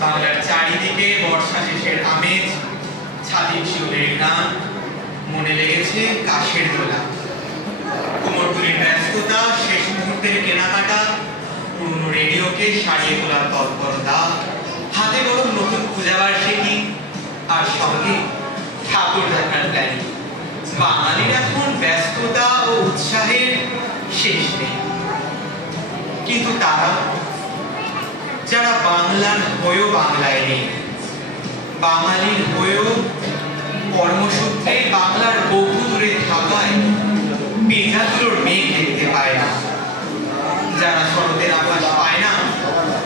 বাংলার চারিদিকে বর্ষা শেষের আমেজ, ছাতিম শিউলের গান, মনে লেগেছে কাশের দোলা, কুমোরটুলির ব্যস্ততা, শেষ মুহূর্তের কেনাকাটা, পুরনো রেডিওকে সারিয়ে তোলার তৎপরতা, হাতে গরম নতুন পূজাবার্ষিকী, আর সঙ্গে ঠাকুর দেখার প্ল্যানিং। বাঙালির এখন ব্যস্ততা ও উৎসাহের শেষ নেই। কিন্তু তারা যারা বাংলার হয়েও বাংলায় নেই, বাঙালির হয়েও কর্মসূত্রে বাংলার বহু দূরে থাকায় পেঁচাতুলোর মেঘ দেখতে পায় না, যারা শরতের আকাশ পায় না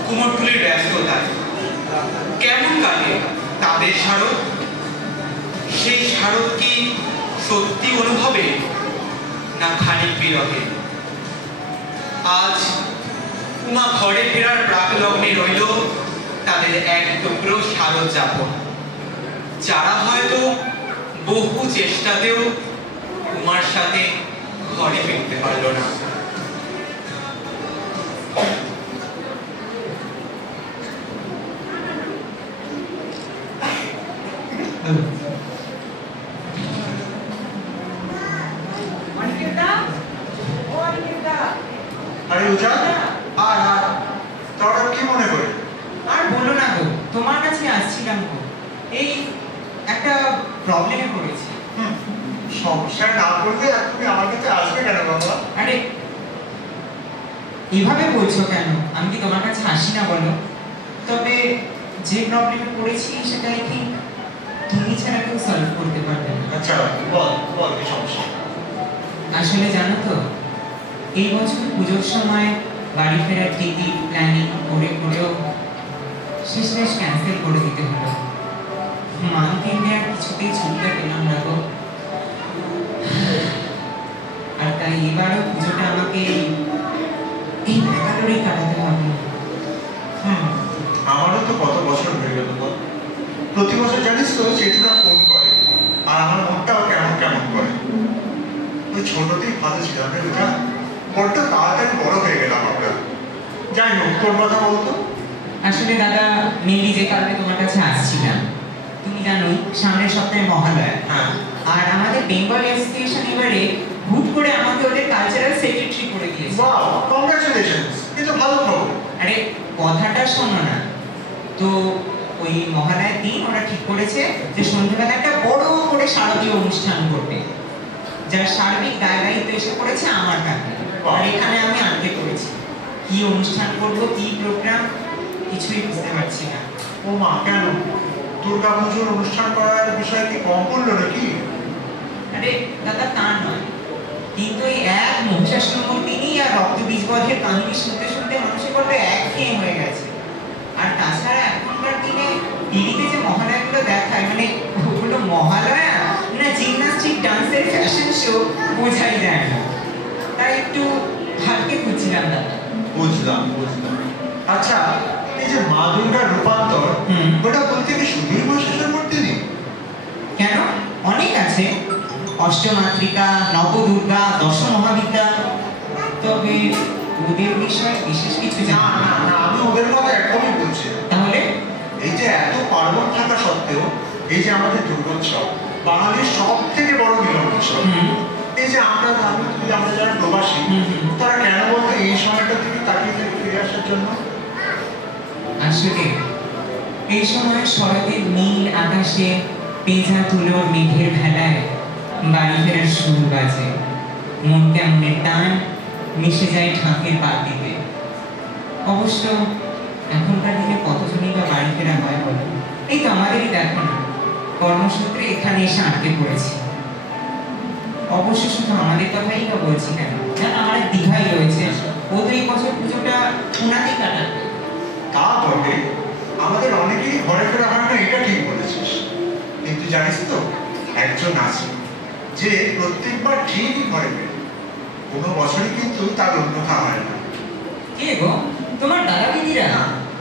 কুমোরটুলির ব্যস্ততায়, কেমন কাটে তাদের শারদ? সেই শারদ কি সত্যি অনুভবে না খানিক বিরহে? আজ উমা ঘরে ফেরার প্রাক লগ্নে রইল তাদের এক টুকরো শারদ যাপন, যারা হয়তো বহু চেষ্টাতেও উমার সাথে ঘরে ফিরতে পারল না। আরে উজা, আর তোর কি মনে করে? আর বলো না গো, তোমার কাছে আসছিলাম গো, এই একটা প্রবলেমে পড়েছি। সমস্যা না পড়লে তুমি আমার কাছে আসবে কেন বাবা? আরে এভাবে বলছো কেন? আমি কি তোমার কাছে আসি না বলো? তবে যে প্রবলেমে পড়েছি সেটা আই থিঙ্ক তুমি ছাড়া কেউ সলভ করতে পারবে না। আচ্ছা বল বল, কি সমস্যা? আসলে জানো তো, এই বছর পুজোর সময় বাড়ি ফেরার টিকিট প্ল্যানিং করেও শেষমেশ ক্যান্সেল করে দিতে হলো। মাকে আর কিছুতেই ছুটিটা পেলাম না গো। আর তাই এবারও পুজোটা আমাকে এই ব্যাঙ্গালোরেই কাটাতে হবে। আমারও তো কত বছর হয়ে গেল বল। প্রতি বছর জানিস তো চেতুরা ফোন করে, আর আমার মনটাও কেমন কেমন করে। ওই ছোটতেই ভালো ছিলাম রে ওটা, বড্ড তাড়াতাড়ি বড় হয়ে গেলাম আমরা। যাই হোক, তোর কথা বলতো। আসলে দাদা, মেনলি যে কারণে তোমার কাছে আসছিলাম, তুমি জানো সামনের সপ্তাহে মহালয়া, আর আমাদের বেঙ্গল অ্যাসোসিয়েশন এবারে হুট করে আমাকে ওদের কালচারাল সেক্রেটারি করে দিয়েছে। ওয়াও, কংগ্রাচুলেশনস, এটা ভালো খবর। আরে কথাটা শোনো না তো, ওই মহালয়ার দিন ওরা ঠিক করেছে যে সন্ধ্যাবেলা একটা বড় করে শারদীয় অনুষ্ঠান করবে, যার সার্বিক দায়িত্ব এসে পড়েছে আমার কাছে। আর এখানে আমি আনতে করেছি কি অনুষ্ঠান করব, কি প্রোগ্রাম, কিছুই বুঝতে পারছি না। ও মা, কেন? দুর্গাপুজোর অনুষ্ঠান করার বিষয় কি কম পড়লো নাকি? আরে দাদা, তা নয়, কিন্তু এই এক মহিষাসুর মূর্তি আর রক্তবীজবধের কাহিনী শুনতে শুনতে মানুষের বড্ড একঘেয়ে হয়ে গেছে। আর তাছাড়া এখনকার দিনে টিভিতে যে মহালয়াগুলো দেখায়, মানে ওগুলো মহালয়া না জিমনাস্টিক ডান্সের ফ্যাশন শো বোঝাই যায় না। তাই একটু ভাবতে খুঁজছিলাম দাদা। বুঝলাম। আচ্ছা, এই যে মা দুর্গার রূপান্তর, ওটা বলতে কি শুধুই মহিষাসুর মূর্তি নেই? কেন, অনেক আছে, অষ্টমাতৃকা, নবদুর্গা, দশমহাবিদ্যা। তবে ওদের বিষয়ে বিশেষ কিছু জানি না, আমি ওদের কথা একদমই বলছি না। তাহলে এই যে এত পার্বণ থাকা সত্ত্বেও এই যে আমাদের দুর্গোৎসব বাঙালির সব থেকে বড় মিলন উৎসব, এই যে আমরা যারা প্রবাসী, তারা কেন বলতো এই সময়টা থেকে তাকিয়ে থেকে ফিরে আসার জন্য? আসলে এই সময় শরতের নীল আকাশে পেঁজা তুলোর মেঘের ভেলায় বাড়ি ফেরার সুর বাজে, মন কেমনের টান মিশে যায় ঢাকের পাতিতে। অবশ্য এখনকার দিনে কতজনই বা বাড়ি ফেরা হয় বলো? এই তো আমাদেরই দেখো না, কর্মসূত্রে এখানে এসে আটকে পড়েছি। অবশ্য শুধু আমাদের কথাই বা বলছি কেন, জানো আমার এক দীঘাই রয়েছে, ও তো এই বছর পুজোটা ওনাতেই কাটাবে। তা বটে, আমাদের অনেকেই ঘরে ফেরা হয় না, এটা ঠিক বলেছিস। কিন্তু জানিস তো, একজন আছে যে প্রত্যেকবার ঠিকই ঘরে ফেরে, কোনো বছরই কিন্তু তার অন্যথা হয় না। কে গো? তোমার দাদা দিদিরা?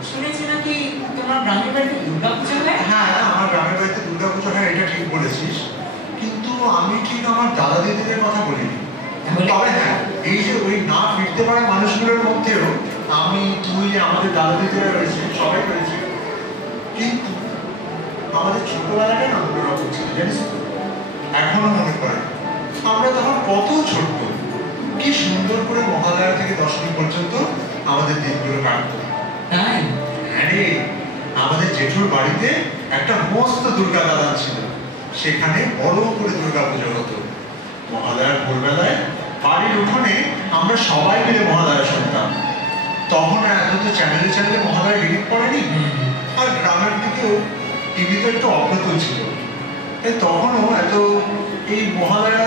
শুনেছি নাকি তোমার গ্রামের বাড়িতে দুর্গা পুজো হয়? হ্যাঁ, আমার গ্রামের বাড়িতে দুর্গা পুজো হয়, এটা ঠিক বলেছিস। কিন্তু আমি ঠিক আমার দাদা দিদিদের কথা বলিনি। তবে হ্যাঁ, এই যে ওই না ফিরতে পারা মানুষগুলোর মধ্যেও আমি, তুই, আমাদের দাদা দিদিরা রয়েছে, সবাই রয়েছে। আমাদের ছোটবেলাটা না অন্যরকম ছিল, জানিস তো? এখনো মনে পড়ে আমরা তখন কত ছোট্ট, কি সুন্দর করে মহালয়া থেকে দশমী পর্যন্ত আমাদের দিনগুলো কাটতো। তাই? হ্যাঁ রে, আমাদের জেঠুর বাড়িতে একটা মস্ত দুর্গা দালান ছিল, সেখানে বড় করে দুর্গা পুজো হতো। মহালয়ার ভোরবেলায় বাড়ির উঠোনে আমরা সবাই মিলে মহালয়া শুনতাম। তখন এত তো চ্যানেলে চ্যানেলে মহালয়া রিলিজ পড়েনি, আর গ্রামের দিকেও টিভিতে একটু অপ্রতুল ছিল, তাই তখনও এত এই মহালয়া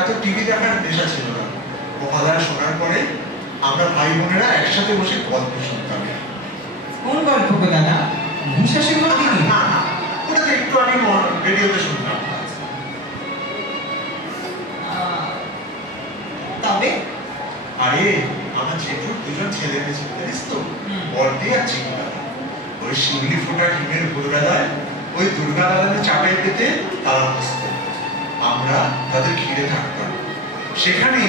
এত টিভি দেখার নেশা ছিল না। মহালয়া শোনার পরে আমরা ভাই বোনেরা একসাথে বসে গল্প শুনতাম। কোন গল্প গো দাদা? বিশ্বাসের গল্প? না না, ওটা তো একটু আমি রেডিওতে শুনতাম। তবে আরে আমার জেঠুর দুজন ছেলে মেয়ে ছিল, জানিস তো? বর্দি আর চিন্তা। ওই শিউলি ফোটার হিমের ভোরবেলায় ওই দুর্গা দালানে চাপাই পেতে তারা বসত, আমরা তাদের ঘিরে থাকতাম। সেখানে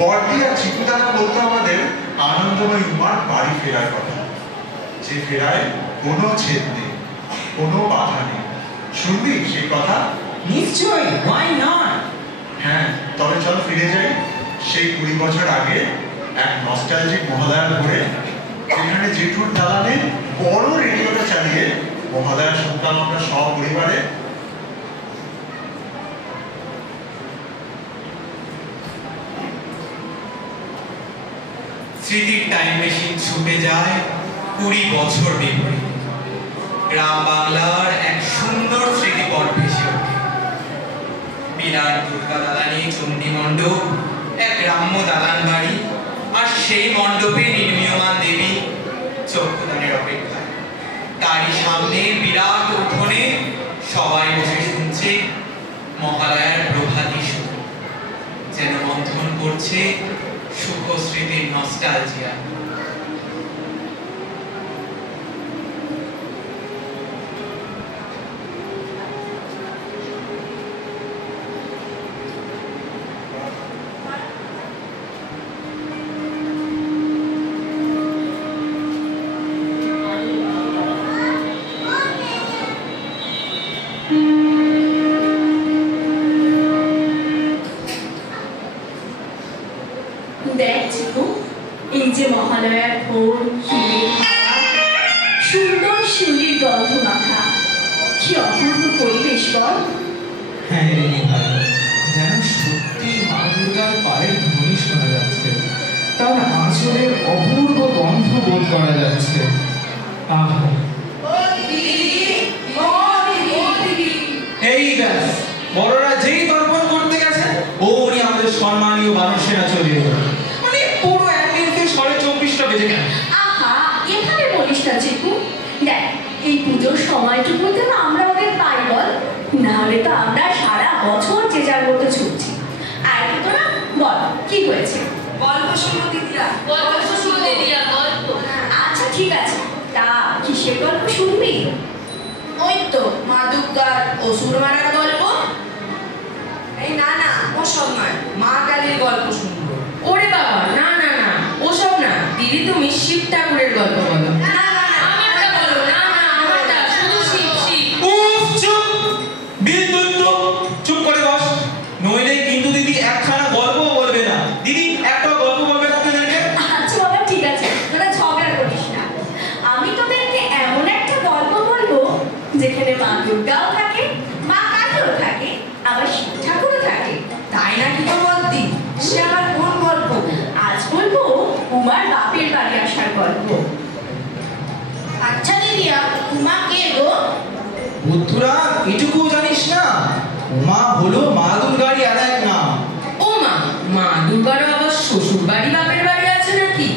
বর্দি আর চিকুদানা বলতো আমাদের আনন্দময় উমার বাড়ি ফেরার কথা, যে ফেরায় কোনো ছেদ নেই, কোনো বাধা নেই। শুনবি সেই কথা? নিশ্চয়ই, why not? হ্যাঁ, তবে চল ফিরে যাই সেই 20 বছর আগে এক নস্টালজিক মহালয়ার ভোরে, যেখানে জেঠুর দালানে বড় রেডিওটা চালিয়ে মহালয়া শুনতাম আমরা সপরিবারে। স্মৃতির টাইম মেশিন ছুটে যায় 20 বছর বিপরীত। গ্রাম বাংলার এক সুন্দর স্মৃতিপট ভেসে ওঠে। বিরাট দুর্গা দালানি চণ্ডী মণ্ডপ, এক গ্রাম্য দালান বাড়ি, আর সেই মণ্ডপে নির্মীয়মান দেবী চক্ষুদানের অপেক্ষায়। তারই সামনে বিরাট উঠোনে সবাই বসে শুনছে মহালয়ার প্রভাতী সুর, যেন মন্থন করছে সুখ স্মৃতির নস্টালজিয়া। দেখ চিকু, এই যে মহালয়ার ভোর, হিমের হাওয়া, সুন্দর শিউলির গন্ধ মাখা, কি অপূর্ব পরিবেশ বল। হ্যাঁ রে ভাই, যেন সত্যি মা দুর্গার পায়ের ধ্বনি শোনা যাচ্ছে, তার আঁচলের অপূর্ব গন্ধ বোধ করা যাচ্ছে। আহা, এই ব্যাস, বড়রা যেই তর্পণ করতে গেছে ওরই আমাদের সম্মানীয় বানর সেনা চলে এলো। মানে পুরো একদিনকে 24:30টা বেজে গেল। আহা, এভাবে বলিস না চিকু। দেখ, এই পুজোর সময়টুকুতে না আমরা ওদের পাই বল, না হলে তো আমরা সারা বছর যে যার মতো ছুটছি। আর তো না, বল কি হয়েছে? গল্প শুনো দিদিরা, গল্প। আচ্ছা ঠিক আছে, তা কিসের গল্প শুনবি? ওই তো মা দুর্গার অসুর মারার গল্প। এই না না, ওসব নয়, মা কালীর গল্প শুনবো। ওরে বাবা, না না না, ওসব না দিদি, তুমি শিব ঠাকুরের গল্প বলো। না না না, আমারটা বলো। না না, আমারটা শুধু শিব শিব। উফ, চুপ! বিদ্যুৎ তো চুপ করে বস, নইলে কিন্তু দিদি একখানা গল্পও বলবে না। দিদি একটা গল্প বলবে না তোদেরকে? আচ্ছা বাবা, ঠিক আছে, তোরা ঝগড়া করিস না। আমি তোদেরকে এমন একটা গল্প বলবো যেখানে মা দুর্গাও থাকে, মা কালীও থাকে, আবার শিব ঠাকুরও থাকে। তাই নাকি তো বলতি? সে আবার কোন গল্প? আজ বলবো উমার বাপের বাড়ি আসার গল্প। আচ্ছা দিদিরা, উমা কে গো? বুদ্ধুরা, এটুকু জানিস না? উমা হলো মা দুর্গারই আর এক নাম। ও মা, মা দুর্গারও আবার শ্বশুর বাড়ি বাপের বাড়ি আছে নাকি?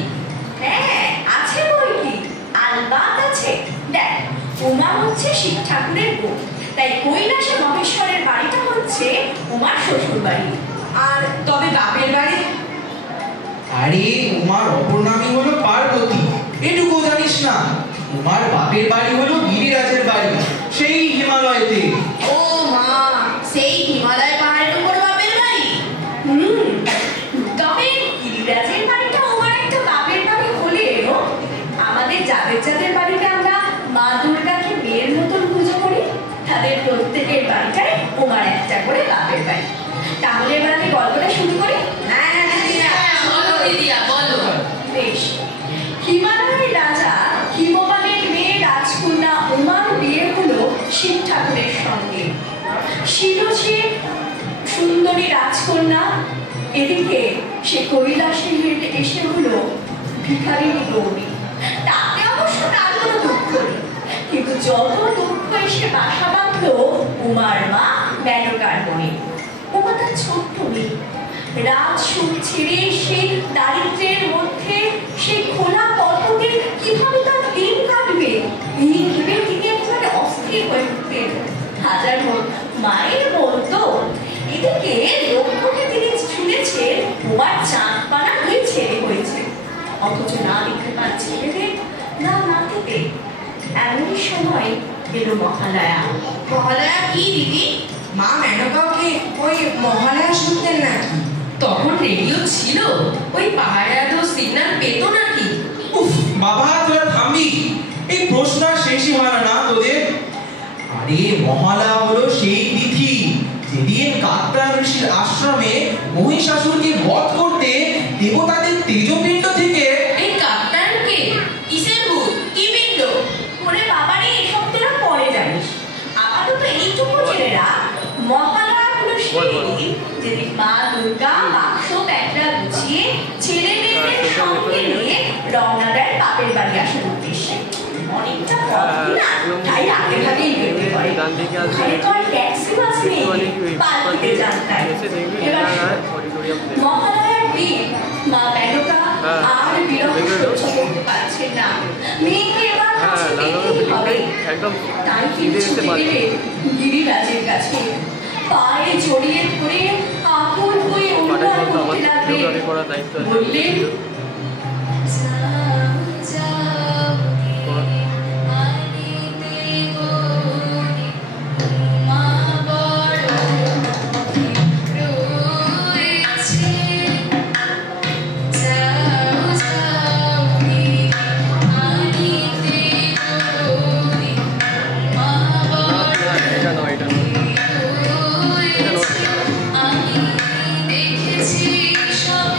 হ্যাঁ আছে, বই কি আলবাত আছে। দেখ, উমা হচ্ছে শিব ঠাকুরের বউ, তাই কৈলাসে মহেশ্বরের বাড়িটা হচ্ছে উমার শ্বশুর বাড়ি। আর তবে বাপের বাড়ি? আরে উমার অপর নামই হলো পার্বতী, এটুকু জানিস না? উমার বাপের বাড়ি হলো গিরিরাজের বাড়ি, সেই হিমালয়েতে। ও মা, সেই হিমালয় পাহাড়ের উপর বাপের বাড়ি? তবে গিরিরাজের বাড়িটা উমার একটা বাপের বাড়ি হলেও আমাদের যাদের যাদের বাড়িতে আমরা মা দুর্গাকে মেয়ের মতন পুজো করি, তাদের প্রত্যেকের বাড়িটায় উমার একটা করে বাপের বাড়ি। তাহলে এবার আমি গল্পটা শুরু করি। হ্যাঁ বলো দিদিয়া বলো। বেশ। হিমালয়ের রাজা হিমবানের মেয়ে রাজকন্যা উমার বিয়ে হলো শিব ঠাকুরের সঙ্গে। শিবও সে সুন্দরী রাজকন্যা, এদিকে সে কৈলাসে এসে হলো ভিখারিনী গৌরী। তাতে অবশ্য তার কোনো দুঃখ নেই, কিন্তু যত দুঃখ এসে বাসা বাঁধল উমার মা মেনকার মনে। উমা তার ছোট্ট মেয়ে, রাত সুখ ছেড়ে সেই দারিদ্র্যের মধ্যে সেই খোলা পথে কিভাবে তার দিন কাটবে এই ভেবে তিনি একেবারে অস্থির হয়ে উঠতেন। হাজার হোক মায়ের বলতো। এদিকে লক্ষ্যকে তিনি শুনেছেন উমার চাঁদ পানা দুই ছেলে হয়েছে, অথচ না দেখতে পান ছেলেদের না নাতিতে। এমনই সময় এলো মহালয়া। মহালয়া কি দিদি? মা মেনকাকে ওই মহালয়া শুনতেন নাকি? তখন রেডিও ছিল, ওই পাহাড়ে এত সিগন্যাল পেতো নাকি? উফ বাবা, তোরা থামবি? এই প্রশ্ন আর শেষই হয় না তোদের। আরে মহালয়া হলো সেই তিথি যেদিন কাত্যায়ন ঋষির আশ্রমে মহিষাসুরকে বধ করতে দেবতাদের তেজপিণ্ড থেকে। এই কাপ্তানকে কিসের ভূত, কি পিণ্ড? ওরে বাবারে, এসব তোরা পরে জানিস। আপাতত এইটুকু জেনে রাখ, মহালয়া হলো সেই দিন যেদিন মা দুর্গা বাক্স প্যাটরা গুছিয়ে ছেলে মেয়েদের সঙ্গে নিয়ে রওনা দেয় বাপের বাড়ি আসার উদ্দেশ্যে। অনেকটা পথ না, তাই আগে ভাগেই বেরিয়ে পড়ে। ওখানে তো আর ট্যাক্সি বাস নেই, পালকিতে যান তাই। এবার মহালয়ার দিন মা মেনকা আর বিরহ সহ্য করতে পারছেন না। মেয়েকে এবার কাছে পেতেই হবে। তাই তিনি ছুটে গেলেন গিরিরাজের কাছে। পায়ে জড়িয়ে ধরে আকুল হয়ে অনুনয় করতে লাগলেন। বললেন, আমি দেখেছি সব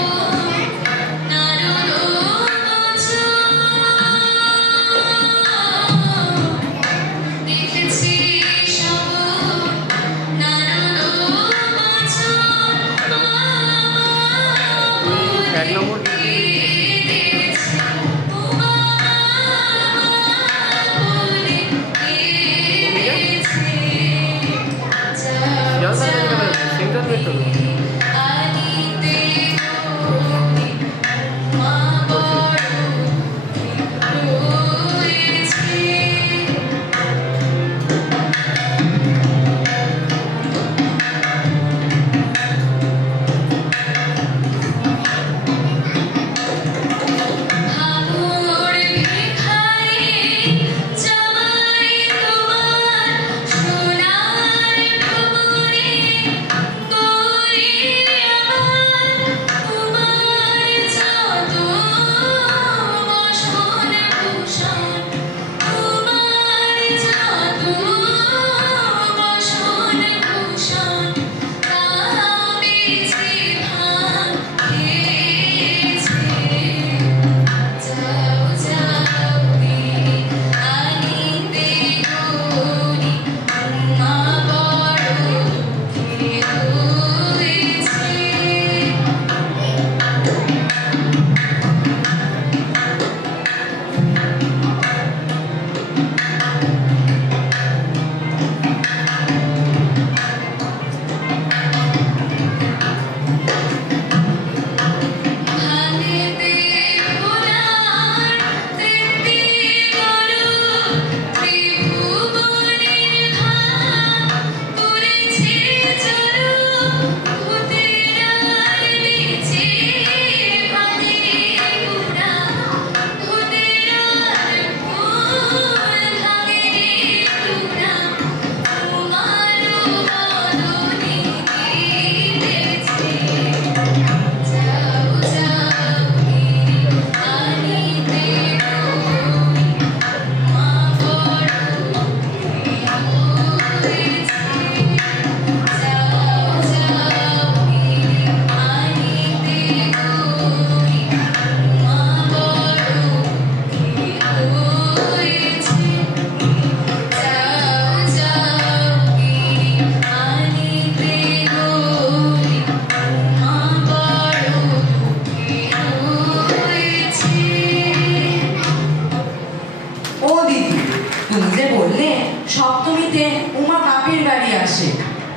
সপ্তমীতে উমা বাপের বাড়ি আসে,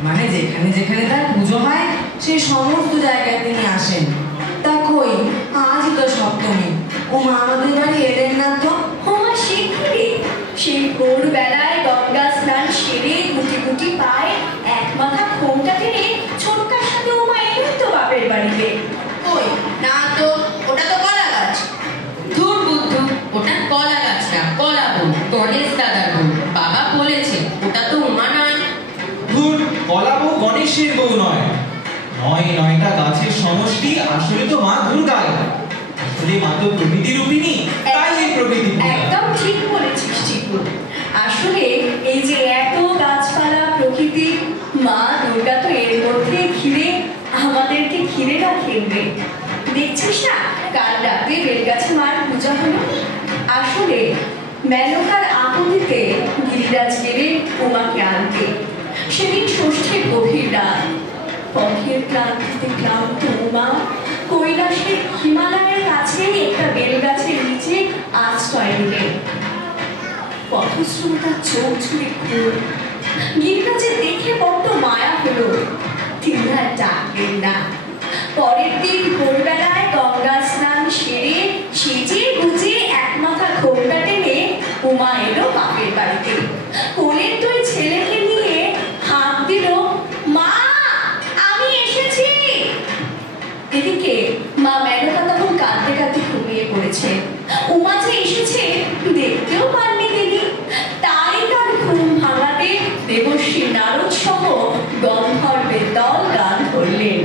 মানে যেখানে যেখানে তার পুজো হয় সেই সমস্ত জায়গায় তিনি আসেন। তা কই, আজই তো সপ্তমী, উমা আমাদের বাড়ি এলেন না তো? ওমা শিগগিরই সেই ভোরবেলায় গঙ্গা স্নান সেরে গুটি গুটি পায়ে এক মাথা ঘোমটা টেনে ছোটকার সাথে ওমা এলেন তো বাপের বাড়িতে। কই না তো, ওটা তো কলা গাছ। ধুর বুদ্ধু, ওটা কলা গাছ না, কলা বউ, গণেশ দাদার বউ। বাবা বলেছে ওটা তো উমা নয়। ধুর, কলা বউ গণেশের বউ নয়, নয়টা গাছের সমষ্টি। আসলে তো মা দুর্গাই, আসলে মা তো প্রকৃতি রূপিণী, তাই এই প্রকৃতি পূজা। একদম ঠিক বলেছিস চিকু। আসলে এই যে এত গাছপালা প্রকৃতি, মা দুর্গা তো এর মধ্যে ঘিরে আমাদেরকে ঘিরে রাখেন রে। দেখছিস না কাল রাতে বেলগাছে মার পূজা হলো। আসলে মেনকার আকুতিতে গিরিরাজ গেলে উমাকে আনতে। সেদিন ষষ্ঠীর গভীর রাত, পথের ক্লান্তিতে ক্লান্ত উমা কৈলাসের হিমালয়ের কাছে একটা বেলগাছের নিচে আশ্রয় নিলেন। পথশ্রমতা চোখ ছুঁড়ে ঘুর, গিরিরাজের দেখে বড্ড মায়া হলো। তিনি আর ডাকলেন না। পরের দিন ভোরবেলায় গঙ্গা স্নান সেরে সেজে গুজে এক মাথা ঘোমটা টেনে উমা এলো বাপের বাড়িতে। কোলের দুই ছেলেকে নিয়ে হাত দিল, মা আমি এসেছি। এদিকে মা মেনকা তখন কাঁদতে কাঁদতে ঘুমিয়ে পড়েছে। উমা যে এসেছে দেখতেও পাননি তিনি। তাই তার ঘুম ভাঙাতে দেবশ্রী নারদ সহ গন্ধর্বের দল গান ধরলেন।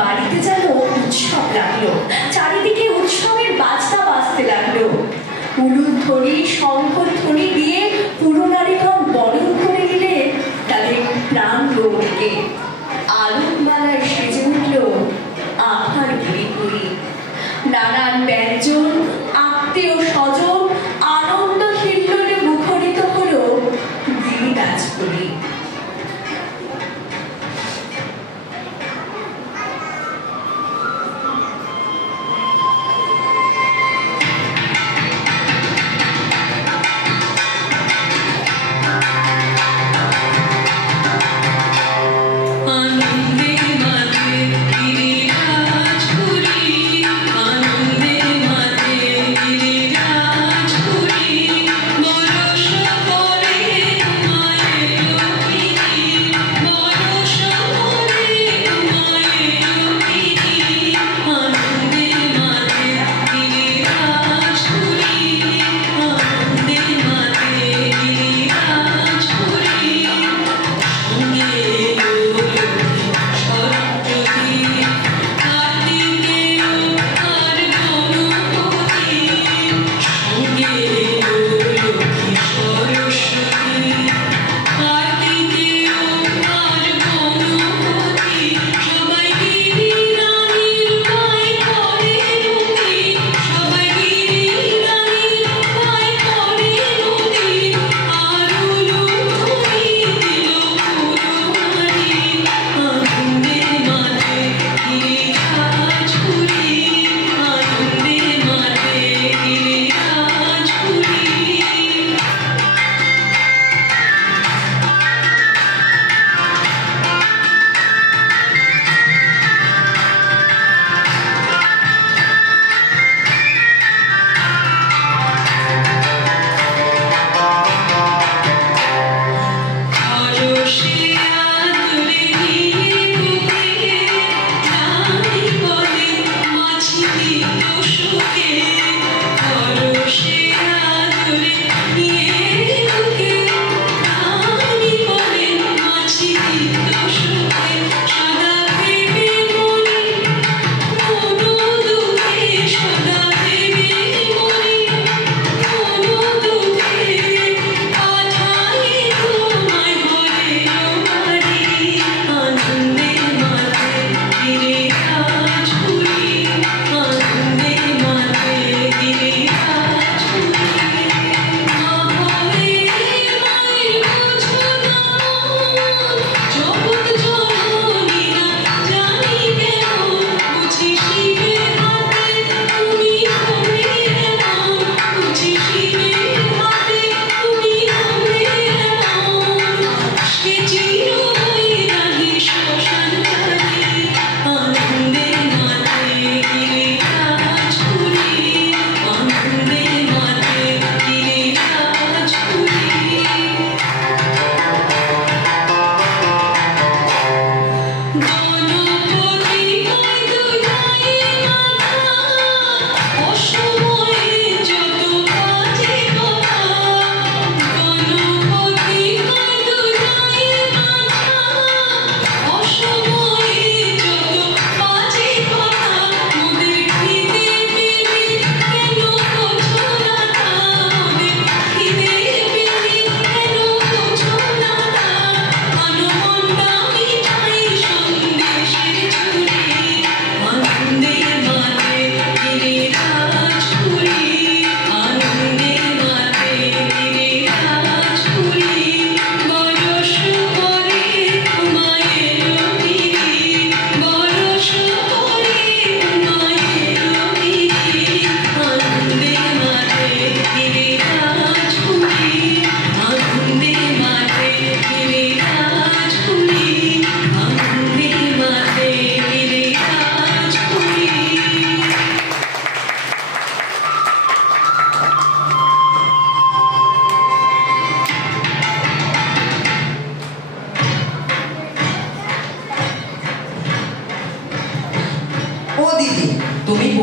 বাড়িতে যেন উৎসব লাগলো, চারিদিকে উৎসবের বাজনা বাজতে লাগলো। উলুধ্বনি শঙ্খধ্বনি দিয়ে পুরনারীগণ বরণ করে নিলে তাদের প্রাণ গৌরীকে। আলোকমালায় সেজে উঠল আভার গিরিপুরী। নানান ব্যঞ্জন, আত্মীয় স্বজন, আনন্দ হিল্লোলে মুখরিত হলো গিরিরাজপুরী।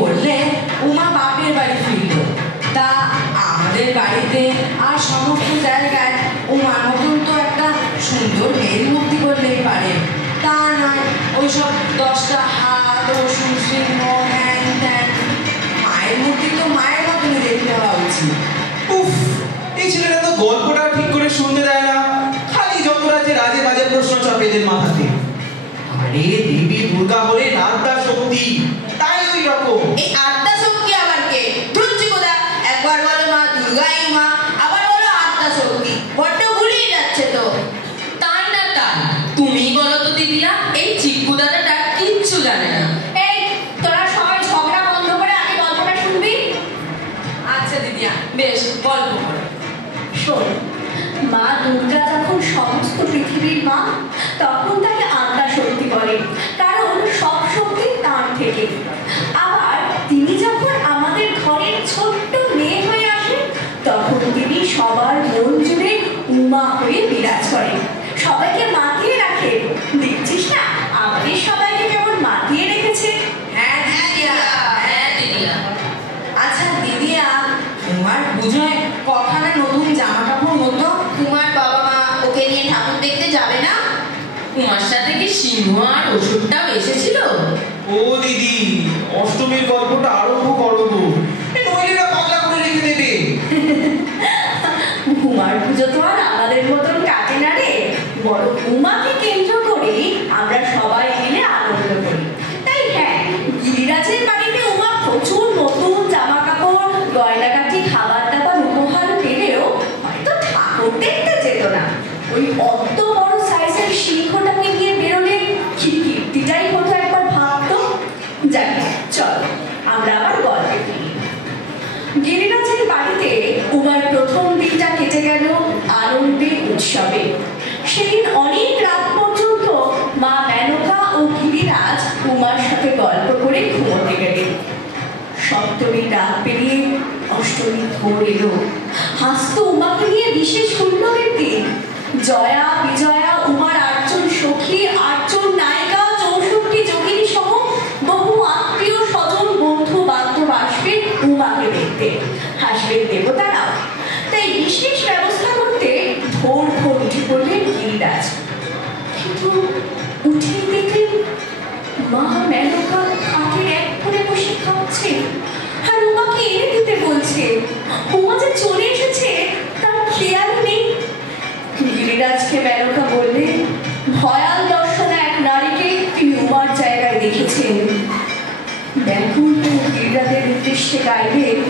বললে উমা বাপের বাড়ি ফিরল। তা আমাদের বাড়িতে আর সমস্ত জায়গায় উমার মতন তো একটা সুন্দর মেয়ের মূর্তি করলেই পারে, তা নয় ওইসব 10টা হাত তুমি দেখতে হওয়া উচিত। উফ, এই ছেলেটা তো গল্পটা ঠিক করে শুনতে দেয় না, খালি যত রাজ্যে রাজে বাজে প্রশ্ন চাপে এদের মাথাতে। আরে দেবী দুর্গা হলে আদ্যা শক্তি, তাই ওই রকম। এই আদ্যা শক্তি আবার কে? ধুরছি কোদা, একবার বলো মা দুর্গাই মা, আবার বলো আদ্যা শক্তি, বড্ড ভুলিয়ে যাচ্ছে তো। তাই না তাই, তুমি বলো তো দিদিয়া, এই চিক্কু দাদাটা কিচ্ছু জানে না। এই তোরা সবাই ঝগড়া বন্ধ করে আগে গল্পটা শুনবি। আচ্ছা দিদিয়া, বেশ গল্প করো। শোন, মা দুর্গা যখন সমস্ত পৃথিবীর মা, তখন তাকে আদ্যা শক্তি বলে, কারণ সব শক্তি তার থেকে। আবার তিনি যখন আমাদের ঘরের ছোট্ট মেয়ে হয়ে আসেন, তখন তিনি সবার মন জুড়ে উমা হয়ে বিরাজ করেন, সবাইকে মাতিয়ে রাখে। দেখছিস না আমাদের সবাইকে কেমন মাতিয়ে রেখেছে। হ্যাঁ দিদিয়া, হ্যাঁ দিদিয়া। আচ্ছা দিদিয়া, তোমার পুজোয় কখানা নতুন জামা কাপড় হতো? তোমার বাবা মা ওকে নিয়ে ঠাকুর দেখতে যাবে না? তোমার সাথে কি সিংহ আর ওষুধটাও এসেছিল? ও দিদি, অষ্টমীর গল্পটা আরম্ভ করো গো, নইলে পাতলা করে রেখে দেবে। উমার পুজো তো আর আমাদের মতন কাটে না রে, বড় উমাকে কেন্দ্র করে আমরা সবাই মিলে আনন্দ করি। তাই হ্যাঁ, গিরিরাজের বাড়িতে উমা প্রচুর নতুন জামা কাপড়, গয়নাগাটি, খাবার দাবার উপহার পেলেও হয়তো ঠাকুর দেখতে যেত না। ওই অত বড় সাইজের সিংহটাকে নিয়ে বেরোলে কি কীর্তিটাই হতো একবার ভাবতো। যাক, চল আমরা আবার গল্পে ফিরি। গিরিরাজের বাড়িতে উমার প্রথম দিনটা কেটে গেল আনন্দে উৎসবে। সেদিন অনেক রাত পর্যন্ত মা মেনকা ও গিরিরাজ উমার সাথে গল্প করে ঘুমোতে গেলেন। সপ্তমীর রাত পেরিয়ে অষ্টমী ভোর এলো। হাসত উমাকে নিয়ে বিশেষ হুল্লোড়ের দিন। জয়া, বিজয়া, উমার 8 জন সখী, 8 জন নায়িকা, 64 যোগিনী সহ বহু আত্মীয় স্বজন, বন্ধু বান্ধব আসবেন উমাকে দেখতে, হাসবেন দেবতারাও। তাই বিশেষ ব্যবস্থা করতে ভোর ভোর উঠে পড়লেন গিরিরাজ। কিন্তু উঠেই দেখলেন মা মেনকা খাটের এক কোণে বসে খাচ্ছে আর উমাকে এনে দিতে বলছে। উমা যে চলে এসেছে তার খেয়াল নেই। গিরিরাজকে মেনকা বললেন, ভয়াল দর্শনে এক নারীকে তিনি উমার জায়গায় দেখেছেন। ব্যাকুল হয়ে গিরিরাজের উদ্দেশ্যে গাইলেন,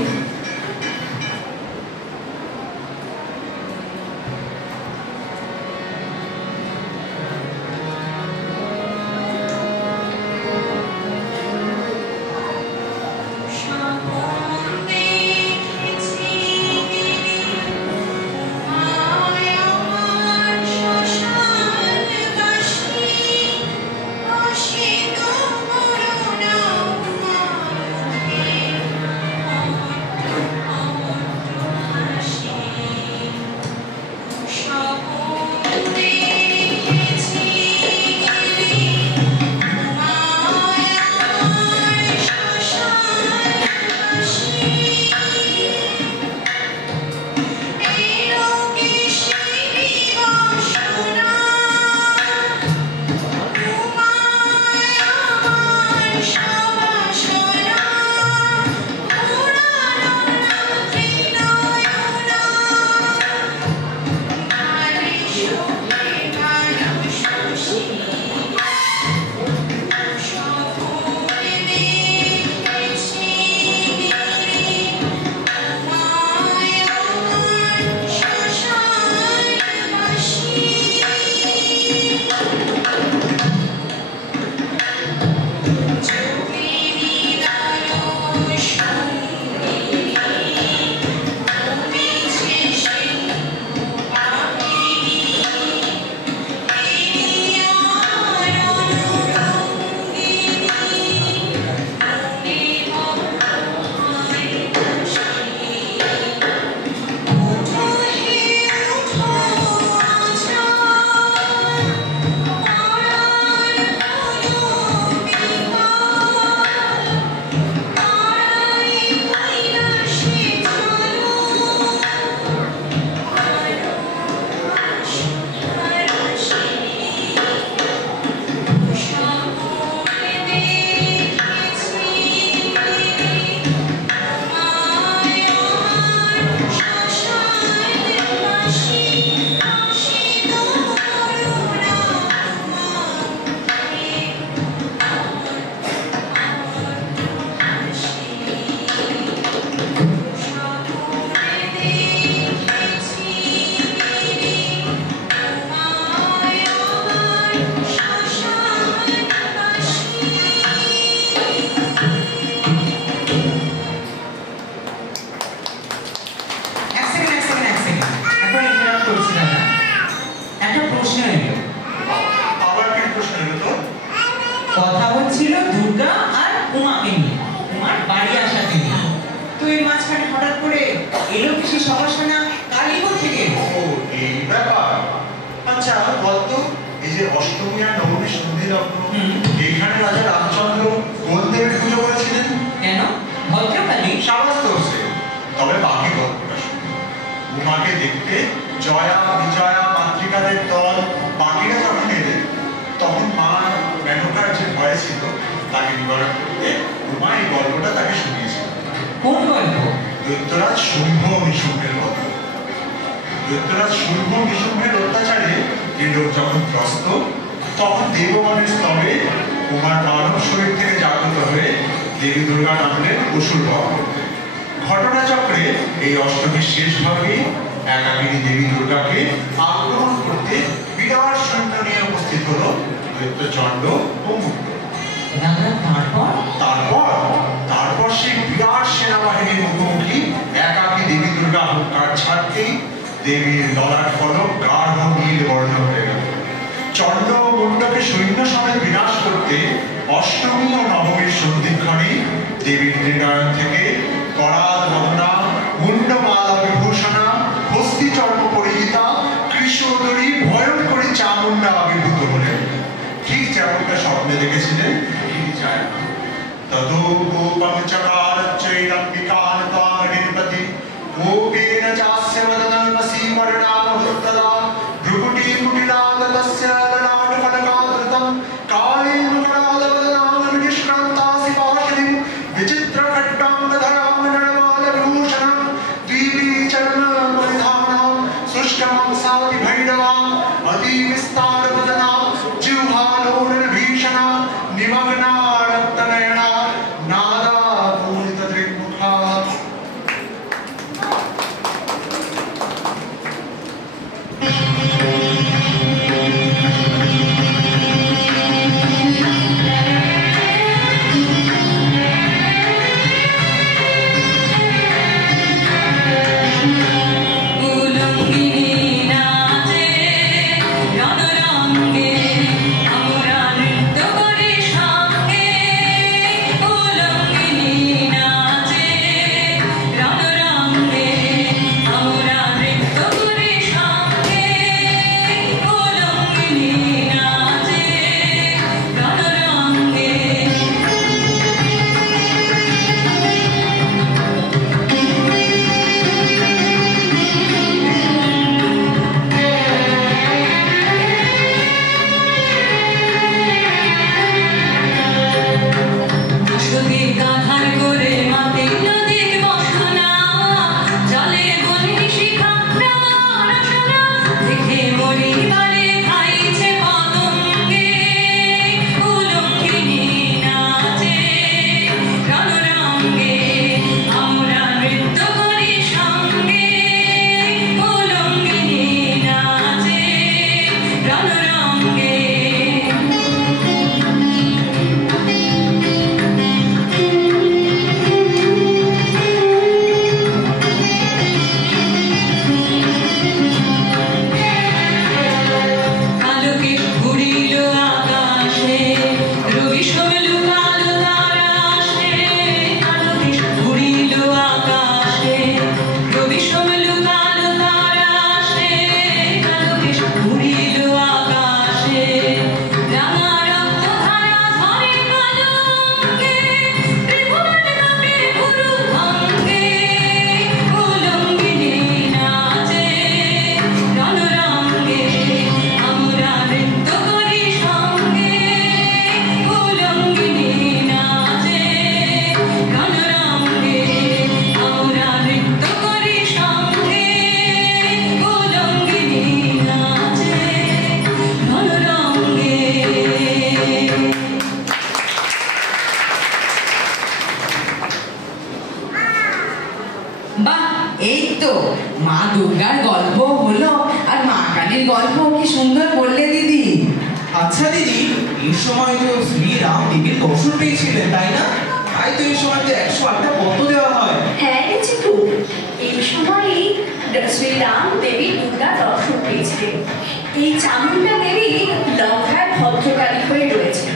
সভাসনা কালীপুর থেকে। ও এই ব্যাপার। আচ্ছা বলতো, এই যে অষ্টমী আর নবমী সন্ধি লগ্ন, এইখানে রাজা রামচন্দ্র কোন দেবীর পুজো করেছিলেন? কেন? ভদ্রকালী? সাবাস্ত হচ্ছে। তবে বাকি গল্পটা শুনুন। উমাকে দেখতে জয়া বিজয়া মাতৃকাদের দল বাকিরা যখন এলেন, তখন মা মেনকার যে ভয় ছিল তাকে নিবারণ করতে উমা এই গল্পটা তাকে শুনিয়েছিল। কোন গল্প? দৈত্যরাজ শুম্ভ নিশুম্ভের গল্প। দৈত্যরাজ শুম্ভ নিশুম্ভের অত্যাচারে ত্রিলোক যখন ত্রস্ত, তখন দেবগণের স্তবে উমার মানব শরীর থেকে জাগ্রত হয়ে দেবী দুর্গা নামলেন অসুর বধ করতে। ঘটনাচক্রে এই অষ্টমীর শেষ ভাগে একাকিনী দেবী দুর্গাকে আক্রমণ করতে বিরাট সৈন্য নিয়ে উপস্থিত হলো দৈত্য চণ্ড ও মুক্ত। তারপর সেই বিরাট সেনাবাহিনীর মুখোমুখি একাকী দেবী দুর্গা হুঙ্কার ছাড়তেই দেবীর ললাট ফলক গাঢ় নীল বর্ণ হয়ে গেল। চণ্ড ও মুণ্ডকে সৈন্য সমেত বিনাশ করতে অষ্টমী ও নবমীর সন্ধিক্ষণে দেবীর হৃদয় থেকে করাল বদনা, মুন্ডমালা বিভূষণা, হস্তি চর্ম পরিহিতা, কৃষ্ণোদরী ভয়ঙ্করী চামুণ্ডা আবির্ভূত হলেন। ঠিক যেমনটা স্বপ্নে দেখেছিলেন যায় না। ততো গোপং চকারচ্চৈরম্বিকান ত্বাং নির্পতি গোপেন চাস্য বদনমসি বর্ণামহুত্তদা ভ্রুকুটি কুটিলাগতস্য ললাট ফলকাদৃতম কালেন করালবদনাং নিষ্ক্রান্তাসি পাশিনীম विचित्रखड्डाङ्गधरां नरमालभूषणं द्विबीचरणपरिधानां सुष्ठमांसाति भैरवाम् अतिविस्तारवदनां जिह्वालोलभीषणां निमग्नारक्तनयना नादापूरितदृग्मुखा। মা দুর্গার গল্প হলো আর মা কালীর গল্প কি সুন্দর বললে দিদি। আচ্ছা দিদি, এই সময় তো শ্রীরাম দেবীর দর্শন পেয়েছিলেন তাই না? তাই তো এই সময় তো 108টা পদ্ম দেওয়া হয়। হ্যাঁ চিকু, এই সময়ই শ্রীরাম দেবী দুর্গা দর্শন পেয়েছিলেন। এই চামুণ্ডা দেবী লঙ্কায় ভদ্রকালী হয়ে রয়েছে।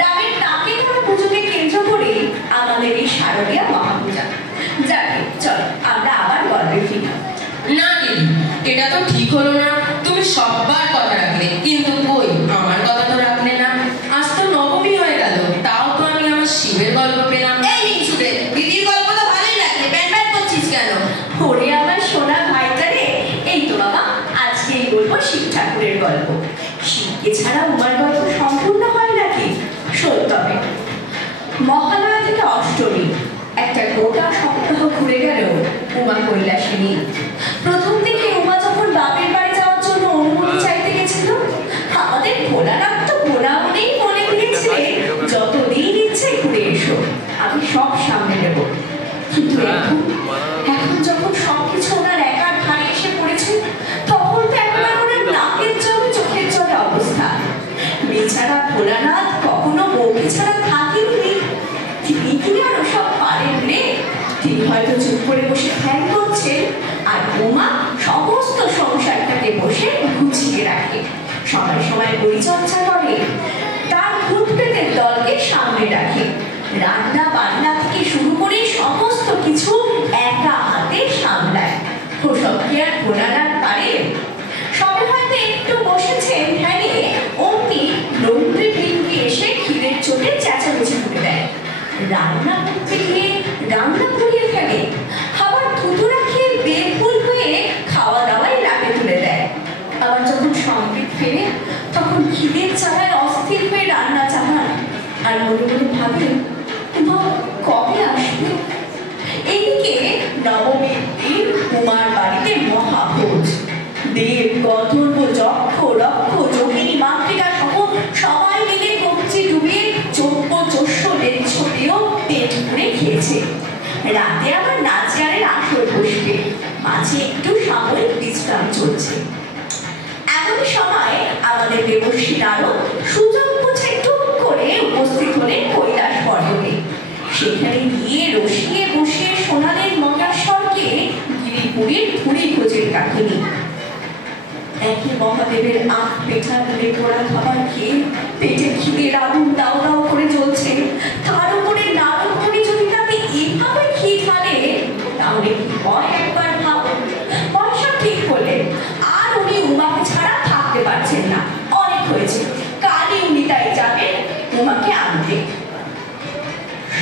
রামের তাকে কোনো পুজোকে কেন্দ্র করে আমাদের এই শারদীয়া মহাপূজা। যাকে চল আমরা আবার গল্পে ফিরি। সবার কথা রাখলে, কিন্তু কই আমার কথা তো রাখলে না। আজ তো নবমী হয়ে গেল, তাও তো আমি আমার শিবের গল্প পেলাম। এই হিংসুটে, দিদির গল্প তো ভালোই লাগে, প্যান প্যান করছিস কেন? ওরে আমার সোনা ভাইটা রে, এই তো বাবা আজকেই বলবো শিব ঠাকুরের গল্প। শিবকে ছাড়া উমার গল্প সম্পূর্ণ হয় নাকি? শোন তবে। মহালয়া থেকে অষ্টমী একটা গোটা সপ্তাহ ঘুরে গেল উমা কৈলাসিনী। প্রথম থেকে উমা যখন বাপের বাড়ি যাওয়ার জন্য অনুমতি চাইতে গেছিল, আমাদের ভোলানাথ তো ভোলা মনেই বলে দিয়েছিলে যতদিন ইচ্ছে ঘুরে এসো, আমি সব সামনে নেব। কিন্তু এখন যখন সবকিছু ওনার একার ঘাড়ে এসে পড়েছে, তখন তো একবার ওনার নাকের জলে চোখের জলে অবস্থা। বেচারা ভোলানাথ কখনো বউকে ছাড়া থাকেননি, তিনি কি আর ওসব পারেন রে? তিনি হয়তো চুপ করে বসে ধ্যান করছেন, আর উমা সমস্ত সংসারটাকে বসে গুছিয়ে রাখে, সময় সময় পরিচর্যা করে, তার ভূত প্রেতের দলকে সামনে রাখে, রান্না বান্না থেকে শুরু করে সমস্ত কিছু একা হাতে সামলায়। ওসব কি আর ভোলানাথ পারে? সবে হয়তো একটু বসেছেন ধ্যানে, অমনি রৌদ্রে ভিঙ্গি এসে ক্ষীরের চোটে চেঁচামেচি করে দেয়, রান্না করতে গিয়ে রান্না করিয়ে ফেলে, আবার থুতুরা খেয়ে বেফুল হয়ে খাওয়া দাওয়ায় লাটে তুলে দেয়। আবার যখন সংকেত ফেরে, তখন খিদের চালায় অস্থির হয়ে রান্না চালান, আর মনে মনে ভাবেন উমা কবে আসবে। এদিকে নবমীর দিন উমার বাড়িতে মহাভোজ। দেব, গন্ধর্ব, যক্ষ, রক্ষ, যোগিনী, মাতৃকা সহ সবাই মিলে কবজি ডুবিয়ে চোপ্প চস্য লেচ্ছ দিয়েও পেট ভরে খেয়েছে। রাতে আবার নাচ গানের আসর বসবে, মাঝে একটু সাময়িক বিশ্রাম চলছে। এমন সময় আমাদের দেবশ্রী নারদ সুযোগ বুঝে টুক করে উপস্থিত হলেন কৈলাস পর্বতে। সেখানে গিয়ে রসিয়ে বসিয়ে শোনালেন মহেশ্বরকে গিরিপুরীর ভুরি ভোজের কাহিনী। একই মহাদেবের আখ পেঠা তুলে পোড়া খাবার খেয়ে পেটে খিদের আগুন দাও দাও করে জ্বলছে, তার উপরে নারদ মুনি যদি তাকে এভাবে খিদ মানে, তাহলে কি হয় একবার ভাব। মহেশ্বর ঠিক করলেন আর উনি উমাকে ছাড়া থাকতে পারছেন না, অনেক হয়েছে, কালই উনি তাই যাবেন উমাকে আনতে।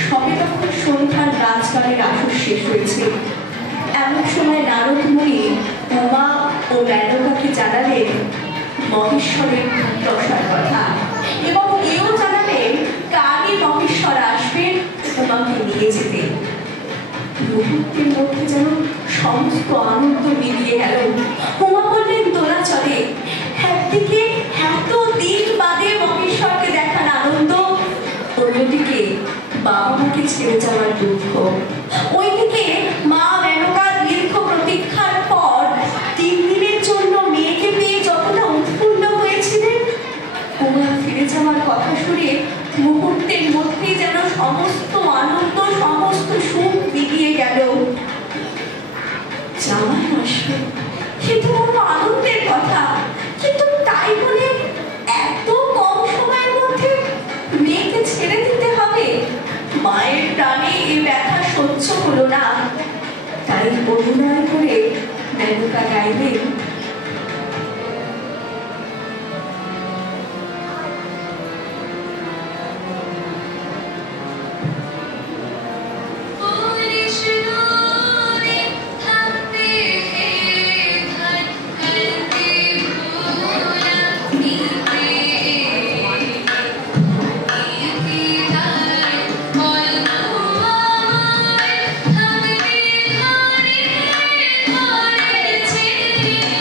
সবে তখন সন্ধ্যার রাজগানের আসর শেষ হয়েছে। এমন সময় নারদ মুনি উমা ও মেনকাকে জানালেন মহেশ্বরের দশার কথা, এবং এও জানালেন কালই মহেশ্বর আসবেন উমাকে নিয়ে যেতে। মুহূর্তের মধ্যে যেন সমস্ত আনন্দ মিলিয়ে গেল। উমা বললেন দোলাচলে, একদিকে এত দিন বাদে মহেশ্বরকে দেখার আনন্দ, অন্যদিকে বাবা মাকে ছেড়ে যাওয়ার দুঃখ, ওইদিকে মা মেনকার দীর্ঘ প্রতীক্ষার পর 3 দিনের জন্য মেয়েকে পেয়ে যতটা উৎফুল্ল হয়েছিলেন, উমা ফিরে যাওয়ার কথা শুনে মুহূর্তের মধ্যেই যেন সমস্ত আনন্দ সমস্ত সুখ মিলিয়ে গেল। জামাই আসবে, সে তো বড় আনন্দের কথা, কিন্তু তাই বলে এত কম সময়ের মধ্যে মেয়েকে ছেড়ে দিতে হবে। মায়ের প্রাণে এই ব্যথা সহ্য হলো না, তাই অনুনয় করে মেনকা গাইলেন, Thank you.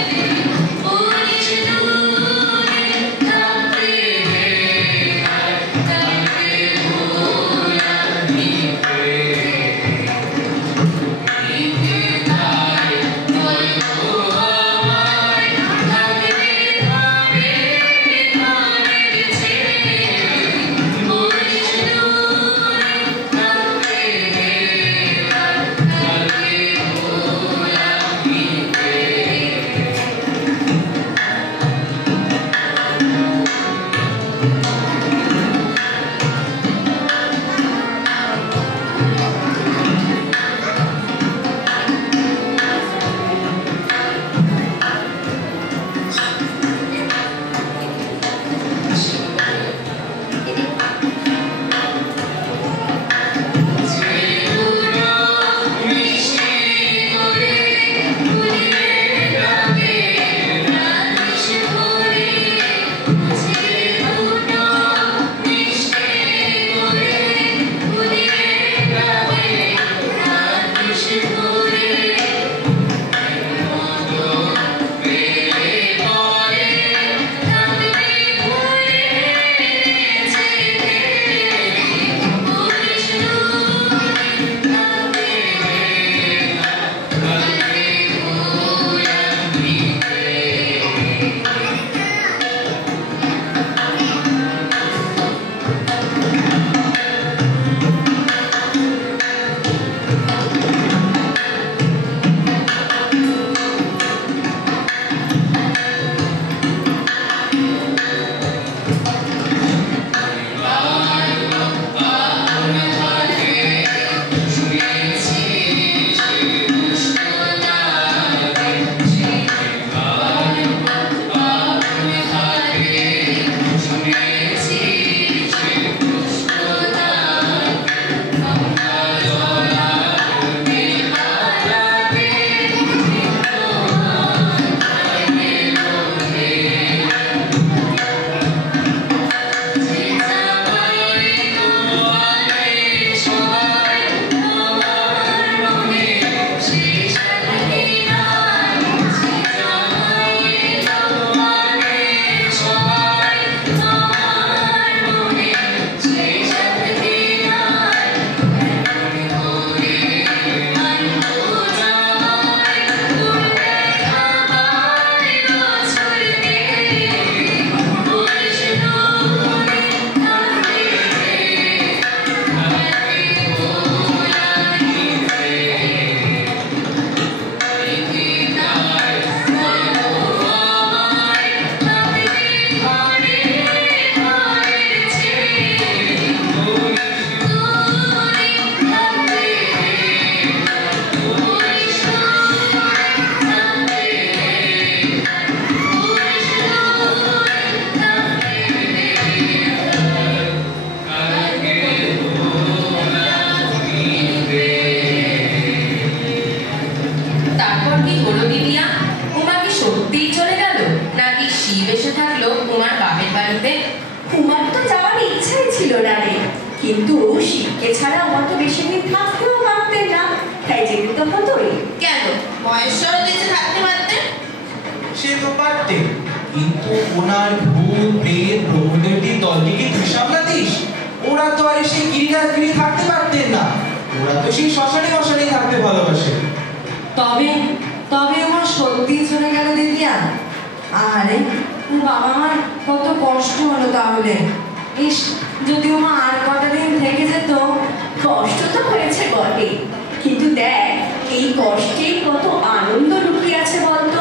এছাড়া আমার তো বেশি দিন থাকতেও পারতেন না, তাই যেতে তো হতোই। কেন মহেশ্বর দেশে থাকতে পারতেন? সে তো পারতে, কিন্তু ওনার ভূত প্রেত ব্রহ্মদেবীর দলকে কি তুই সামলাতিস? ওরা তো আর সেই গিরিরাজগিরি থাকতে পারতেন না, ওরা তো সেই শ্মশানে মশানে থাকতে ভালোবাসে। তবে তবে আমার সত্যি চলে গেল দিদিয়া। আরে বাবা আমার কত কষ্ট হলো তাহলে। ইস, যদি মা আর কটা দিন থেকে যেত। কষ্ট তো হয়েছে বটে, কিন্তু দেখ এই কষ্টেই কত আনন্দ লুকিয়ে আছে বলতো।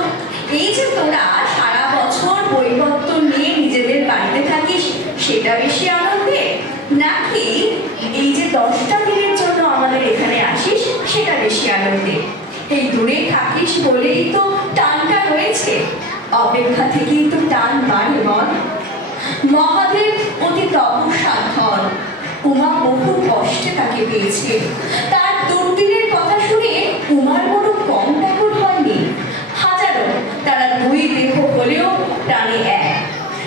এই যে তোরা সারা বছর বইপত্র নিয়ে নিজেদের বাড়িতে থাকিস, সেটা বেশি আনন্দে, নাকি এই যে 10টা দিনের জন্য আমাদের এখানে আসিস সেটা বেশি আনন্দে? এই দূরে থাকিস বলেই তো টানটা রয়েছে, অপেক্ষা থেকেই তো টান বাড়ে বল। মহাদেব অতি তপস্যাধর, উমা বহু কষ্টে তাকে পেয়েছে। তার দুর্দিনের কথা শুনে উমার বড় কম ব্যাকুল হয়নি। হাজারো তারা 2 দেহ হলেও প্রাণে এক।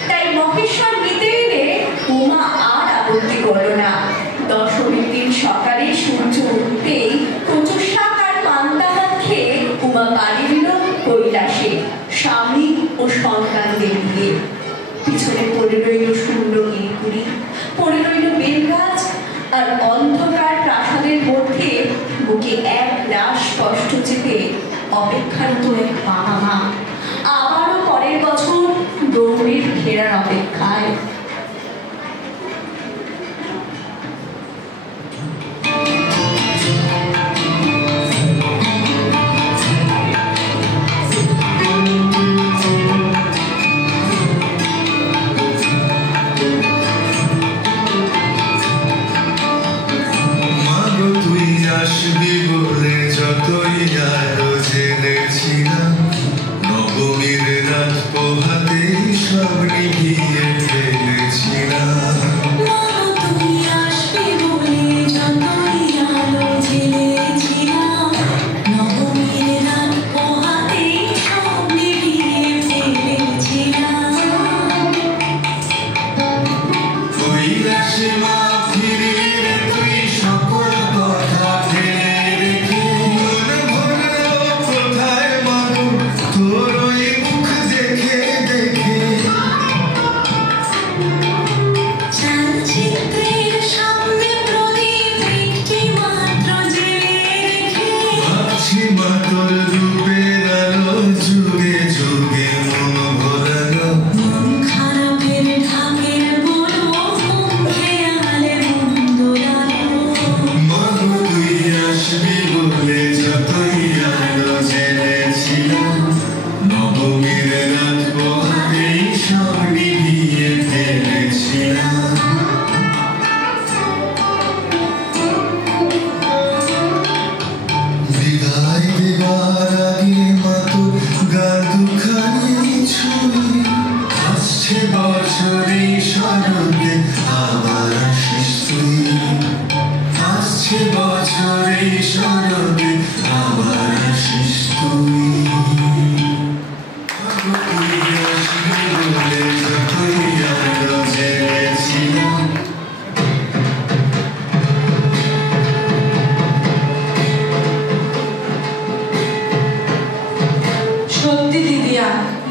তাই মহেশ্বর নিতে এলে উমা আর আপত্তি করল না। দশমীর দিন সকালে সূর্য উঠতেই কচু শাক আর পান্তা ভাত খেয়ে উমা বাড়ি দিল কৈলাসে স্বামী ও সন্তানদের নিয়ে। পিছনে পড়ে রইল শূন্য গিরিপুরি, পড়ে রইল বেলগাছ, আর অন্ধকার প্রাসাদের মধ্যে বুকে এক রাশ কষ্ট চেপে অপেক্ষারত এক বাবা মা, আবারও পরের বছর দৌড়ের ফেরার অপেক্ষায়। আসবি বলে যতই আলো জেনেছিলাম, নবমীর রাত পোহাতে সব নিভিয়ে ফেলেছিলাম। তুই আসবি বলে যতই আলো জেনেছিলাম, নবমীর রাত পোহাতে সব নিভিয়ে ফেলেছিলাম। কৈলাসে মা ফিরিয়ে তুই সকল কথা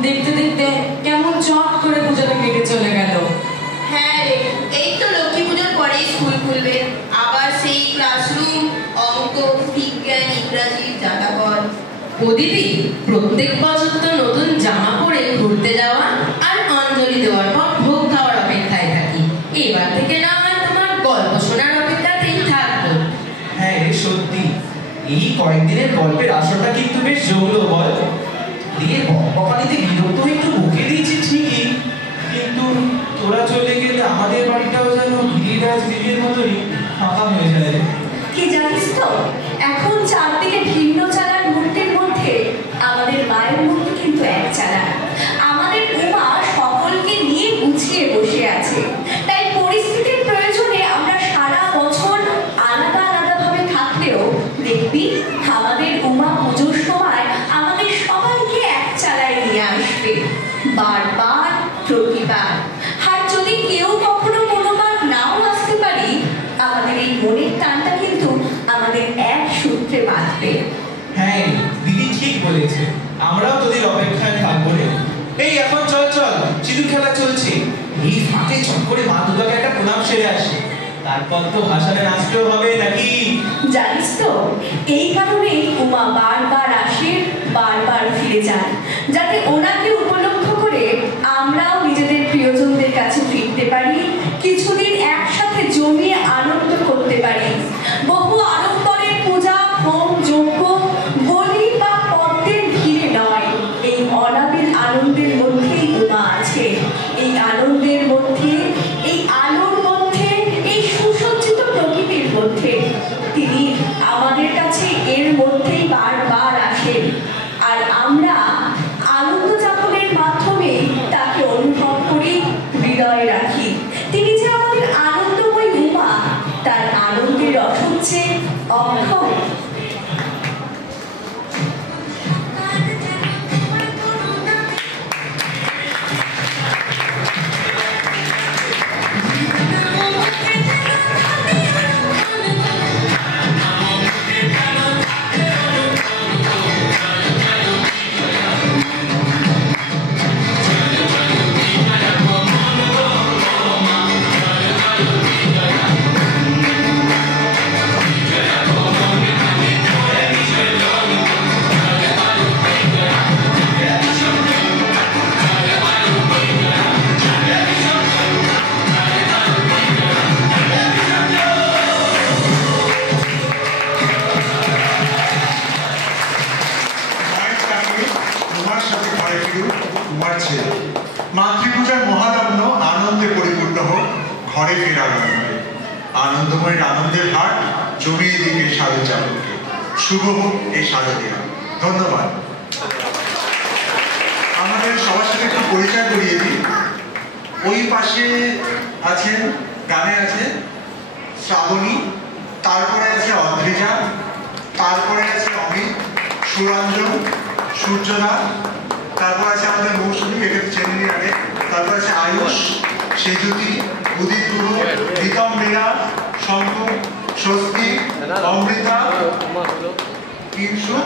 দেখতে দেখতে কেমন চট করে পুজোটা কেটে চলে গেল। হ্যাঁ রে, এই তো লক্ষ্মী পুজোর পরেই স্কুল খুলবে, আবার সেই ক্লাসরুম, অঙ্ক, বিজ্ঞান, ইংরাজি, জাতাকর। ও দিদি, প্রত্যেক বছর তো নতুন জামা পরে ঘুরতে যাওয়া আর অঞ্জলি দেওয়ার পর ভোগ খাওয়ার অপেক্ষায় থাকি। এবার থেকে না হয় তোমার গল্প শোনার অপেক্ষাতেই থাকবো। হ্যাঁ রে, সত্যি এই কয়েকদিনের গল্পের আসরটা কিন্তু বেশ জমলো বল। দিয়ে বকবকানিতে বিরক্ত হয়ে একটু বকে দিয়েছি ঠিকই, কিন্তু তোরা চলে গেলে আমাদের বাড়িটাও যেন গিরিরাজ গিরির মতোই ফাঁকা হয়ে যায়। কি জানিস তো, এখন চারদিকে ভিন্ন চালার মুহূর্তের মধ্যে আমাদের মায়ের মধ্যে কিন্তু এক চালা। আমাদের উমা সকলকে নিয়ে গুছিয়ে বসে আছে, তাই পরিস্থিতির প্রয়োজনে আমরা সারা বছর আলাদা আলাদা ভাবে থাকলেও দেখবি আমাদের উমা পুজোর সময় আমাদের সবাইকে এক চালায় নিয়ে আসবে, বারবার, প্রতিবার। আর যদি কেউ কখনো কোনোবার নাও আসতে পারি, আমাদের এই মনের হয়েছে, আমরাও তোদের অপেক্ষায় থাকবো রে। এই এখন চল চল, সিঁদুর খেলা চলছে, এই ফাঁকে চট করে মা দুর্গাকে একটা প্রণাম সেরে আসে, তারপর তো ভাসানে নাচতেও হবে নাকি? জানিস তো, এই কারণেই উমা বারবার আসে, বারবার ফিরে যান, যাতে ওনাকে উপলক্ষ করে আমরাও নিজেদের প্রিয়জনদের কাছে ফিরতে পারি, কিছুদিন একসাথে জমিয়ে আনন্দ করতে পারি। বহু আড়ম্বরের পূজা, হোম, যজ্ঞ, বলি বা পদ্মের ভিড়ে নয়, এই অনাবিল আনন্দের মধ্যেই উমা আছে। এই আনন্দের মধ্যে, এই আলোর মধ্যে, এই সুসজ্জিত প্রকৃতির মধ্যে তিনি আমাদের কাছে এর মধ্যেই বারবার আসেন, আর আমরা আনন্দ যাপনের মাধ্যমে তাকে অনুভব করি, হৃদয়ে রাখি। তিনি যে আমাদের আনন্দময় উমা, তার আনন্দের রস হচ্ছে অক্ষয়। মাতৃপূজার মহালগ্ন আনন্দে পরিপূর্ণ হোক, ঘরে ফেরার আনন্দে। আনন্দময়ের আনন্দের হাট জমিয়ে দিকে সাধু চালককে। শুভ হোক এই শারদীয়া। ধন্যবাদ। আমাদের সবার সাথে একটু পরিচয় করিয়ে দিই। ওই পাশে আছেন, গানে আছে শ্রাবণী, তারপরে আছে অদ্রিজা, তারপরে আছে অমিত, সুরঞ্জন, সূর্যদা, তারপর আছে আমাদের মৌসুমী, একে চেনেনি আগে, তারপর আছে আয়ুষ, সেজুতি, উদিত গুরু, প্রীতম মীরা, শঙ্কু, স্বস্তি, অমৃতা, কিংসু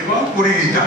এবং পরিণীতা।